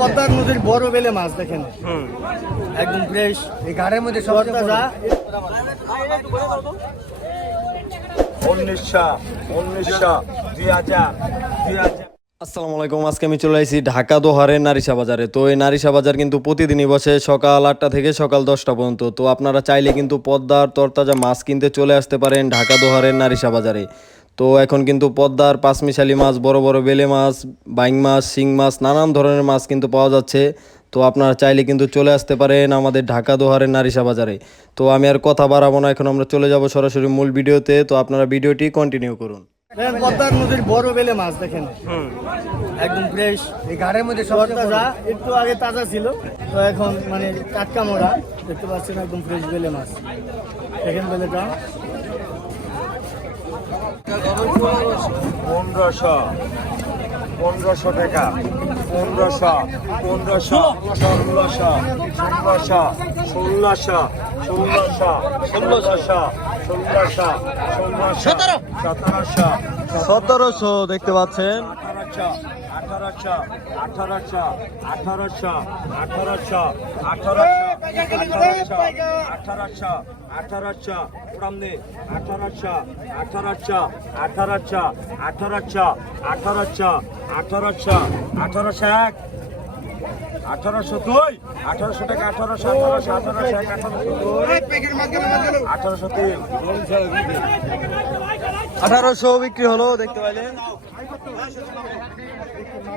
পদ্মার নদীর বড় বেলে মাছ দেখেন। একদম ফ্রেশ এই ঘাড়ের মধ্যে সবচেয়ে বড়। উনিশশো উনিশশো দুই হাজার দুই হাজার। আসসালামু আলাইকুম আজকে আমি চলে আসি ঢাকা দোহারের নারিসা বাজারে। তো এই নারিসা বাজার কিন্তু প্রতিদিনই বসে সকাল আটটা থেকে সকাল দশটা পর্যন্ত। তো আপনারা চাইলে কিন্তু পদ্মার তরতাজা মাছ কিনতে চলে আসতে পারেন ঢাকা দোহারের নারিশা বাজারে। তো এখন কিন্তু পদ্মার পাঁচমিশালি মাছ বড় বড় বেলে মাছ বাইং মাছ শিং মাছ নানান ধরনের মাছ কিন্তু পাওয়া যাচ্ছে। তো আপনারা চাইলে কিন্তু চলে আসতে পারেন আমাদের ঢাকা দোহারের নারিশা বাজারে। তো আমি আর কথা বাড়াবো না এখন আমরা চলে যাব সরাসরি মূল ভিডিওতে। তো আপনারা ভিডিওটি কন্টিনিউ করুন। পদ্মার নদীর বড় বেলে মাছ দেখেন। একদম ফ্রেশ এই ঘাড়ের মধ্যে সবচেয়ে একটু আগে তাজা ছিল। তো এখন মানে টাটকা মোড়া। দেখতে পাচ্ছেন একদম ফ্রেশ বেলে মাছ। দেখেন বেলেটা। পনেরোশো। পনেরোশো টাকা। পনেরোশো পনেরোশো ষোলোশো ষোলোশো ষোলোশো ষোলোশো ষোলোশো ষোলোশো ষোলোশো সতেরোশো সতেরোশো দেখতে পাচ্ছেন। আঠারোশো আঠারোশো আঠারোশো আঠারোশো আঠারোশো আঠারোশো আঠারোশো এক আঠারোশো দুই আঠারোশো তিন আঠারোশো বিক্রি হলো দেখতে পাইলেন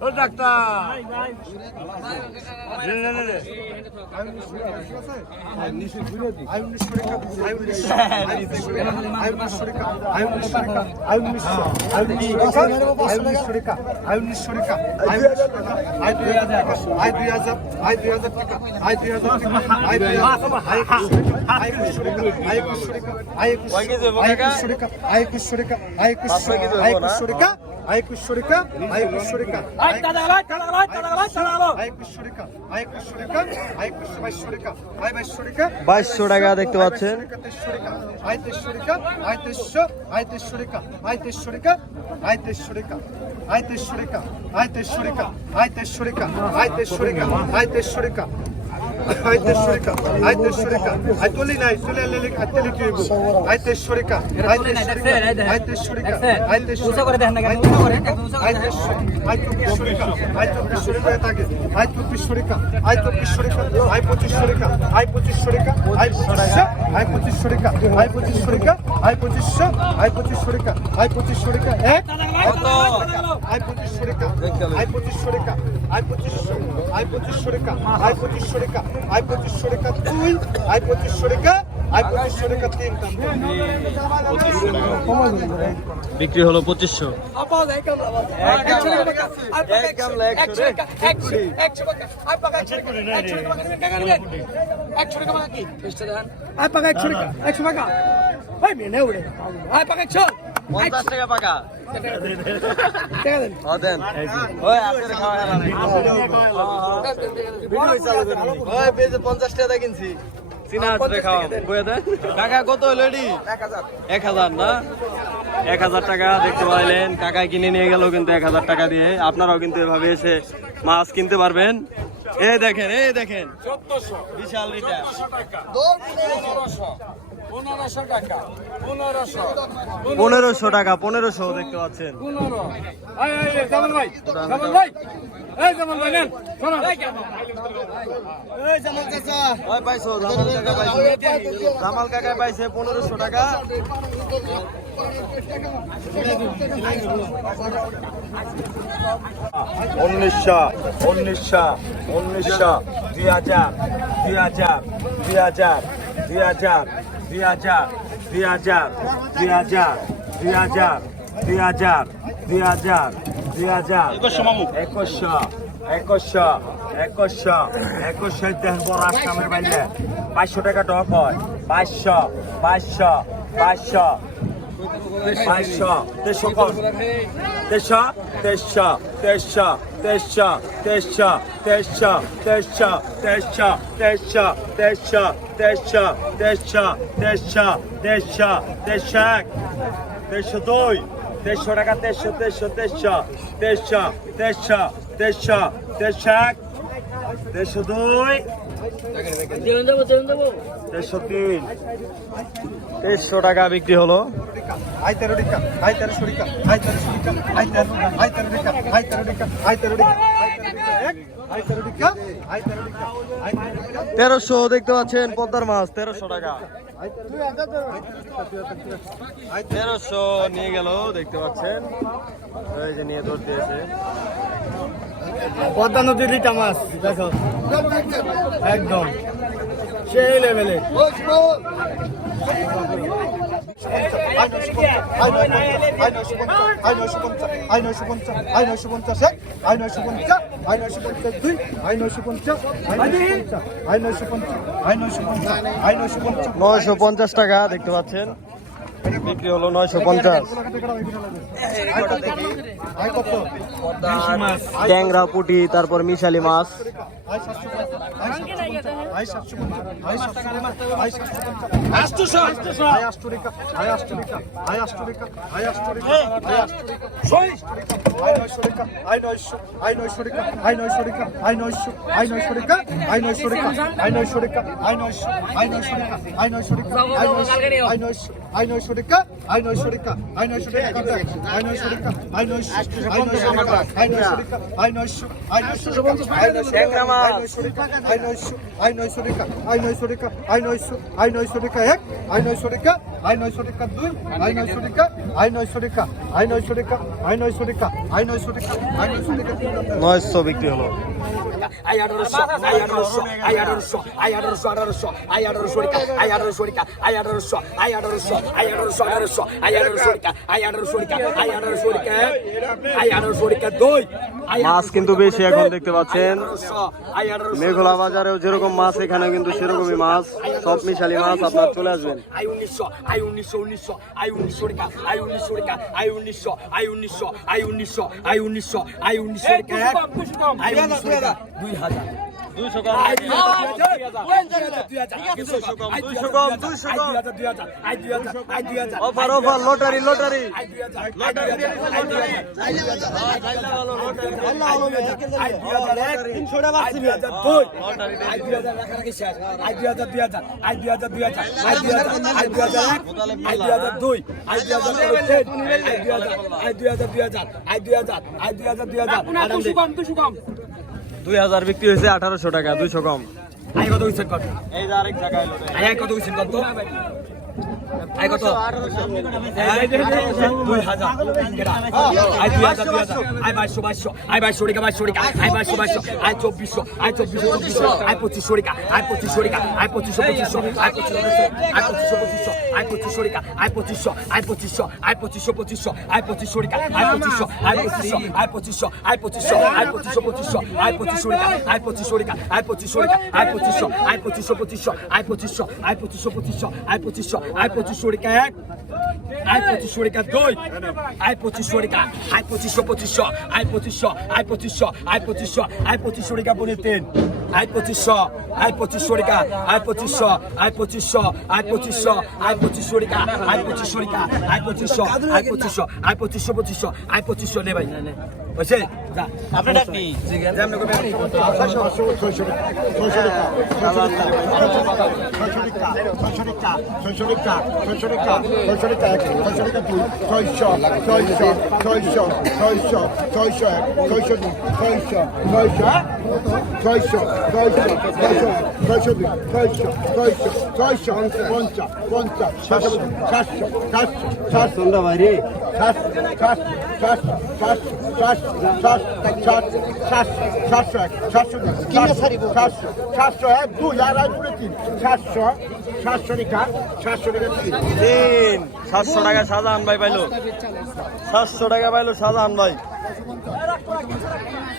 ও ডাক্তার আয় কুশ আয় কুশ আয় কুশ আয় কুশ পরিমাণে মাছ ধরা খাইছে নদীতে না উনিশশো উনিশশো টাকা ও ডাক্তার বাইশশো টাকা দেখতে পাচ্ছেন عد الشركة عد الشركة هتقول لي نايس تقول لي لك عد لك يبو عد الشركة عد الشركة عد الشركة عد الشركة عد الشركة عد الشركة থাকে আই চব্বিশ শরিকা আই চব্বিশ শরিকা আই পঁচিশ শরিকা আই পঁচিশ শরিকা আই আই পঁচিশ শরিকা আই পঁচিশ শরিকা আই পঁচিশশো আই পঁচিশ শরিকা আই পঁচিশ শরিকা এক বিক্রি আই পঁচিশশো। একশো আই টাকা। আই পঁচিশশো আই টাকা আই পঁচিশশো টাকা আই পঁচিশশো টাকা আই পঞ্চাশ টাকা পাকা। কাকা কত এক হাজার না এক হাজার টাকা দেখতে পাইলেন কিনে নিয়ে গেল কিন্তু এক হাজার টাকা দিয়ে আপনারাও কিন্তু এভাবে এসে মাছ কিনতে পারবেন এই দেখেন এই দেখেন বিশাল পনেরোশো টাকা পনেরোশো। দেখতে পাচ্ছেন। জামাল কাকা পাইছে পনেরোশো টাকা। উনিশশো উনিশশো উনিশশো দুই হাজার দুই হাজার দুই হাজার দুই হাজার। দুই হাজার দুই হাজার দুই হাজার দুই হাজার দুই হাজার দুই হাজার দুই হাজার। একুশশো একুশশো একুশশো একুশশো দেন বড় আসামের বাইরে। বাইশশো টাকা ডক হয়। বাইশশো বাইশশো বাইশশো বাইশশো। তেইশশো কম তেইশশো তেইশশো তেইশশো তেইশশো তেইশশো তেইশশো তেইশশো তেইশশো তেইশশো তেইশশো তেইশশো তেইশশো তেইশশো তেইশশো তেইশশো এক তেইশশো দুই তেইশশো টাকা তেইশশো তেইশশো তেইশশো তেইশশো তেইশশো তেইশশো তেইশশো এক তেইশশো তিন তেইশশো টাকা বিক্রি হলো। তেরোশো দেখতে পাচ্ছেন পদ্মার মাছ, তেরোশো টাকা। তেরোশো নিয়ে গেল, দেখতে পাচ্ছেন। নিয়ে ধরতে এসে। পদ্মা নদীর লিটা মাছ দেখো। একদম। সেই লেভেলে নয়শো পঞ্চাশ টাকা দেখতে পাচ্ছেন। বিক্রি হলো নয়শো পঞ্চাশ। ট্যাংরা পুটি তারপর মিশালি মাছ। আইনৈশরিকা আই নয়শো রেখা আই নয়শো রেখা আই নয়শো আই নয়শো রেখা এক আই নয়শো রেখা আই নয়শো রেখা দুই আই নয়শো রেখা আই নয়শো রেখা আই নয়শো রেখা আই নয়শো রেখা আই নয়শো রেখা আই নয়শো রেখা নয়শো বিক্রি হলো। ay adoração, ai adoração, ai adoração, ai adoração, adoração, ai adoração, ai adoração, ai adoração, ai adoração, ai adoração, adoração, ai adoração, ai adoração, ai adoração, ai adoração, dois মাছ কিন্তু বেশি এখন দেখতে পাচ্ছেন মেঘলা বাজারেও যেরকম মাছ এখানে কিন্তু সেরকমই মাছ সব মিশালি মাছ আপনার চলে আসবেন আই উনিশশো আই উনিশশো উনিশশো আই উনিশশো রেখা আই উনিশশো রেখা আই উনিশশো আই উনিশশো আই উনিশশো আই উনিশশো আই উনিশশো রেখা আই উনিশশো দুই হাজার দুইশো কম অফার অফার লটারি লটারি দুই হাজার দুই হাজার বিক্রি হয়েছে আঠারোশো টাকা দুইশো কম। কত হয়েছে কত? এই আরেক জায়গায় কত হয়েছে কত? I got I I buy Shurika, I Shurika, I buy Shurika, I buy I told Bisho, I told Bisho, I put to Shurika, I put to Shurika, I put to Shurika, I put to Shurika, I put to Shurika, I put to Shurika, I put to Shurika, I put to Shurika, I put to Shurika, I put to Shurika, I put শরিকা এক আয় পঁচিশ শরিকা দুই আয় পঁচিশ শরিকা আয় পঁচিশশো পঁচিশশো আয় পঁচিশশো আয় পঁচিশশো আয় পঁচিশশো আয় পঁচিশ শরিকা বলে তিন আয় পঁচিশশো আয় পঁচিশ শরিকা আয় পঁচিশশো আয় পঁচিশশো আয় পঁচিশশো আয় পঁচিশ শরিকা আয় পঁচিশ শরিকা আয় পঁচিশশো আয় পঁচিশশো আয় পঁচিশশো পঁচিশশো আয় পঁচিশশো নে ভাই হয়েছে আপনি ডাকনি সাতশো সাতশো সাতশো সাতশো সাতশো সাতশো সাতশো এক এক সাতশো টাকা সাজা টাকা সাতশো টাকা ভাই পাইলো। সাতশো টাকা পাইলো সাজান ভাই।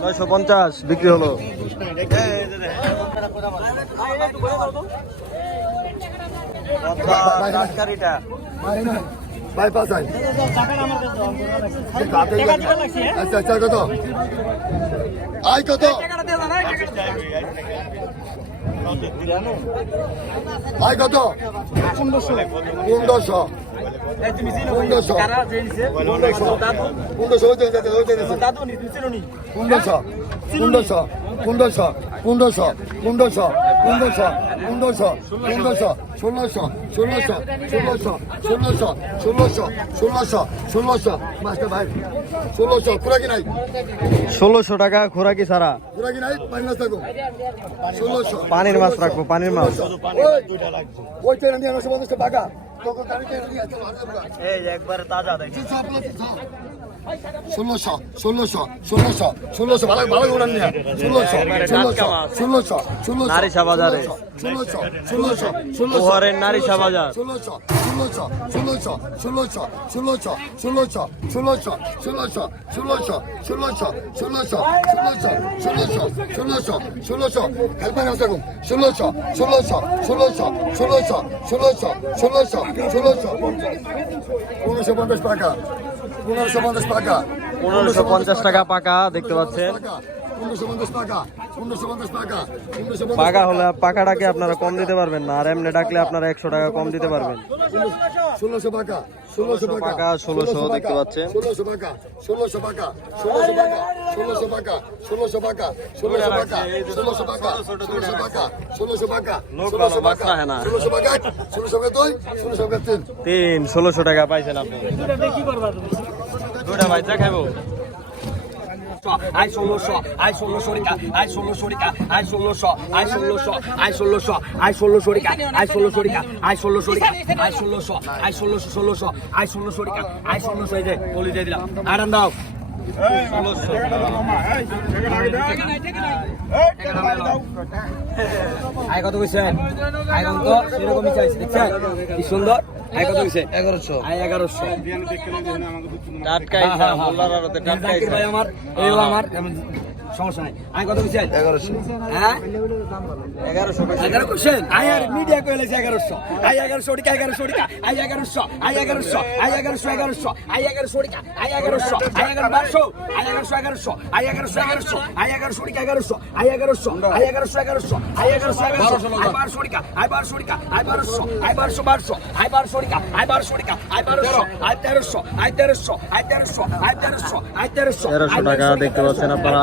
নয়শো পঞ্চাশ বিক্রি হলো। বাইপাস আচ্ছা আচ্ছা কত? আই কত? আই কত? পনেরোশো। ষোলোশো টাকা খোরাকি সারা পানির মাছ রাখব পানির মাছ ওই ওই ট্রেনে নিয়ে নশো পঞ্চাশটা টাকা एक बार ताज़ा दे ষোলোশো ষোলোশো ষোলোশো ষোলোশো ভালো ভালো উড়ান নিয়ে ষোলোশো ষোলোশো ষোলোশো ষোলোশো নারিশা বাজারে। ষোলোশো ষোলোশো ষোলোশো ওহারের নারিশা বাজার। ষোলোশো ষোলোশো ষোলোশো ষোলোশো ষোলোশো ষোলোশো ষোলোশো ষোলোশো ষোলোশো ষোলোশো ষোলোশো ষোলোশো ষোলোশো ষোলোশো ষোলোশো হেল্পেন আসুন ষোলোশো ষোলোশো ষোলোশো ষোলোশো ষোলোশো ষোলোশো ষোলোশো পনেরোশো পঞ্চাশ টাকা পনেরোশো পঞ্চাশ টাকা পনেরোশো পঞ্চাশ টাকা পাকা দেখতে পাচ্ছেন। পাকা। হলে পাকাটাকে আপনারা কম দিতে পারবেন না আর এমনি ডাকলে আপনারা একশো টাকা কম দিতে পারবেন। ষোলোশো টাকা ষোলোশো টাকা, 1600 দেখতে পাচ্ছেন। ষোলোশো পাকা ষোলোশো পাকা ষোলোশো পাকা ষোলোশো পাকা ষোলোশো পাকা ষোলোশো পাকা ষোলোশো ষোলোশো হ্যাঁ। ষোলোশো ষোলোশো দুই ষোলোশো টাকা তিন তিন ষোলোশো টাকা পাইছেন আপনি দুটা বাচ্চা খাইবো ষোলোশো আয় ষোলোশো আয় ষোলো শরিকা আয় ষোলো শরিকা আয় ষোলোশো আয় ষোলোশো আয় ষোলোশো আয় ষোলো শরিকা আয় ষোলো শরিকা আয় ষোলো শরিকা আয় ষোলোশো আয় ষোলোশো ষোলোশো আয় ষোলো শরিকা আয় ষোলোশো, এই যে, বলি দিয়ে দিলাম। আরাম দাও। আয় কত কইছেন? আয় কত? সেরকমই চাইছে, দেখছেন? কি সুন্দর। টাটকা আমার। সমস্যা নাই। আমি কত কইছেন? 1100 হ্যাঁ? 1100 1100 কইছেন? আই আর মিডিয়া কইলে 1100 আই 1100 টাকা 1100 টাকা আই 1100 আই 1100 আই 1100 1100 আই 1100 টাকা আই 1100 আই 1100 আই 1100 আই 1100 আই 1100 টাকা 1100 আই 1100 আই 1100 আই 1100 আই 1200 টাকা আই 1200 টাকা আই 1200 আই 1200 আই 1200 টাকা আই 1200 টাকা আই 1200 আই 1300 আই 1300 আই 1300 আই 1300 আই 1300 আই 1300 টাকা দেখতে পাচ্ছেন আপনারা।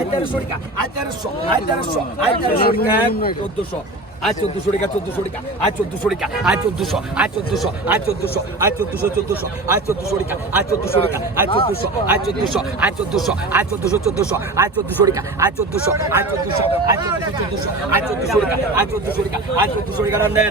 আঠারোশো টাকা আঠারোশো আঠারোশো আঠারোশো টাকা চোদ্দশো আজ চোদ্দশো টাকা চোদ্দশো টাকা আজ চোদ্দশো টাকা আজ চোদ্দশো আজ চোদ্দশো আজ চোদ্দশো আজ চোদ্দশো চোদ্দশো আজ চোদ্দশো টাকা আজ চোদ্দশো টাকা আজ চোদ্দশো আজ চোদ্দশো আজ চোদ্দশো আজ চোদ্দশো চোদ্দশো আজ চোদ্দশো টাকা আজ চোদ্দশো আজ চোদ্দশো আজ চোদ্দশো চোদ্দশো আজ চোদ্দশো টাকা আজ চোদ্দশো টাকা আজ চোদ্দশো টাকা রান্নার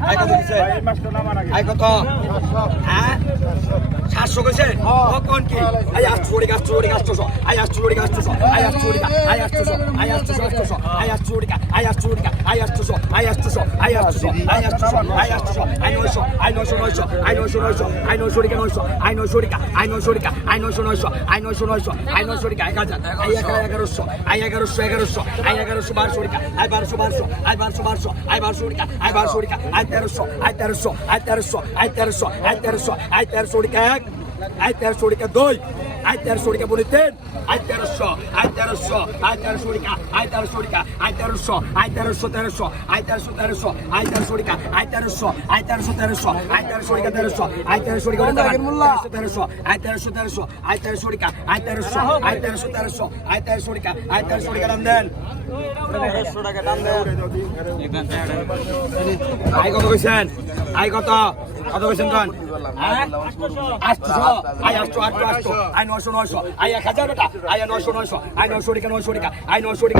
আয় কত দিছে আয় কত হ্যাঁ সাতশো কইছে কখন কি আয় আসছো ওড়ি গাছ চুরি গাছ চোষ আয় আসছো ওড়ি গাছ চোষ আয় আসছো ওড়ি আয় আসছো আয় আসছো চোষ আয় আসছো ওড়ি আয় আসছো ওড়ি আয় আসছো চোষ আয় আসছো চোষ আয় আসছো আয় আসছো চোষ আয় আসছো চোষ আয় নয়শো আয় নয়শো নয়শো আয় নয়শো নয়শো আয় নয়শো রিকা নয়শো আয় নয়শো রিকা আয় নয়শো রিকা আয় নয়শো নয়শো আয় নয়শো নয়শো আয় নয়শো রিকা এক হাজার আয় এক এগারোশো আয় এগারোশো এগারোশো আয় এগারোশো বারোশো রিকা আয় বারোশো বারোশো আয় বারোশো বারোশো আয় বারোশো রিকা আয় বারোশো রিকা আয় terusso, ai terusso, ai terusso, ai terusso, ai terusso, ai terusso de kek, ai terusso de doi, ai terusso de bonitin, ai terusso, ai terusso, ai terusso de kek. আয় তেরোশো রিকা আয় তেরোশো আয় তেরোশো তেরোশো আয় তেরোশো তেরোশো আয় তেরোশো রিকা আয় তেরোশো আয় তেরোশো তেরোশো আয় তেরোশো রিকা তেরোশো আয় তেরোশো রিকা তেরোশো আয় তেরোশো তেরোশো আয় তেরোশো রিকা আয় তেরোশো আয় তেরোশো তেরোশো আয় তেরোশো রিকা আয় তেরোশো রিকা দাম দেন। আয় কত কইছেন? আয় কত? কত কইছেন কন? আটশো আয় আটশো আটশো আটশো। আয় নশো নশো আয় এক হাজার বেটা। আয় নশো নশো আয় নশো রিকা নশো রিকা। আয় নশো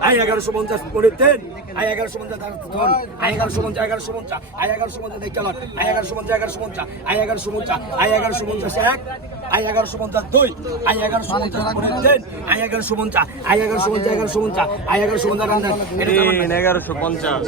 আই এগারোশো পঞ্চাশ পনেরো তিন আই এগারোশো পঞ্চাশ ধন আই এগারোশো পঞ্চাশ এগারোশো পঞ্চাশ আই এগারোশো পঞ্চাশ দেখতে লন আই এগারোশো পঞ্চাশ এগারোশো পঞ্চাশ আই এগারোশো পঞ্চাশ আই এগারোশো পঞ্চাশ এক আই এগারোশো পঞ্চাশ দুই আই এগারোশো পঞ্চাশ পনেরো তিন আই এগারোশো পঞ্চাশ আই এগারোশো পঞ্চাশ এগারোশো পঞ্চাশ আই এগারোশো পঞ্চাশ এগারোশো পঞ্চাশ